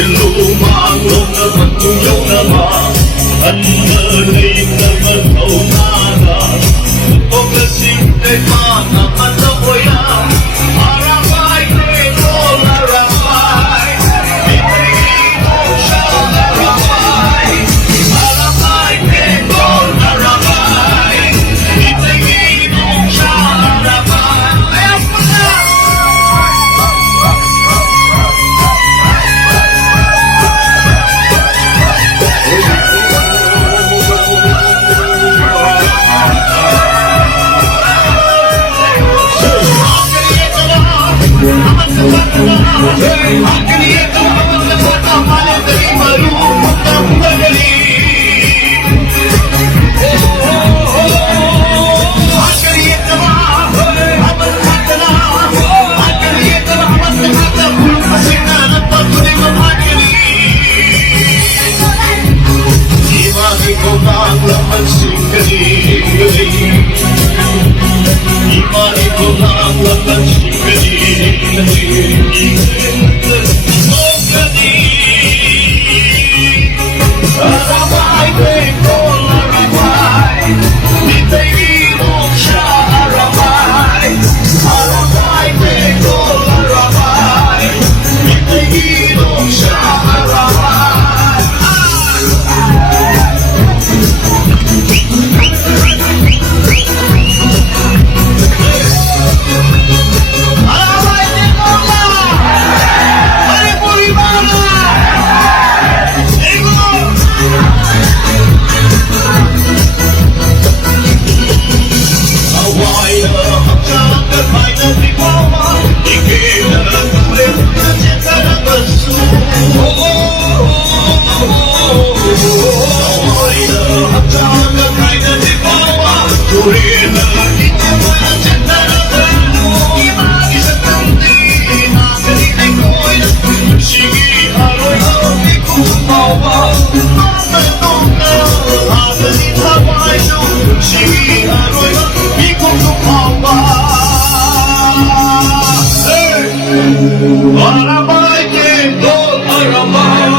lumang na magtulong naman at nalay naman kaunahan o kasimple pa naman ako yan aramay ko naramay hindi mo siya naramay aramay ko naramay hindi mo siya naramay ayaw mo na Aramay, que no aramay,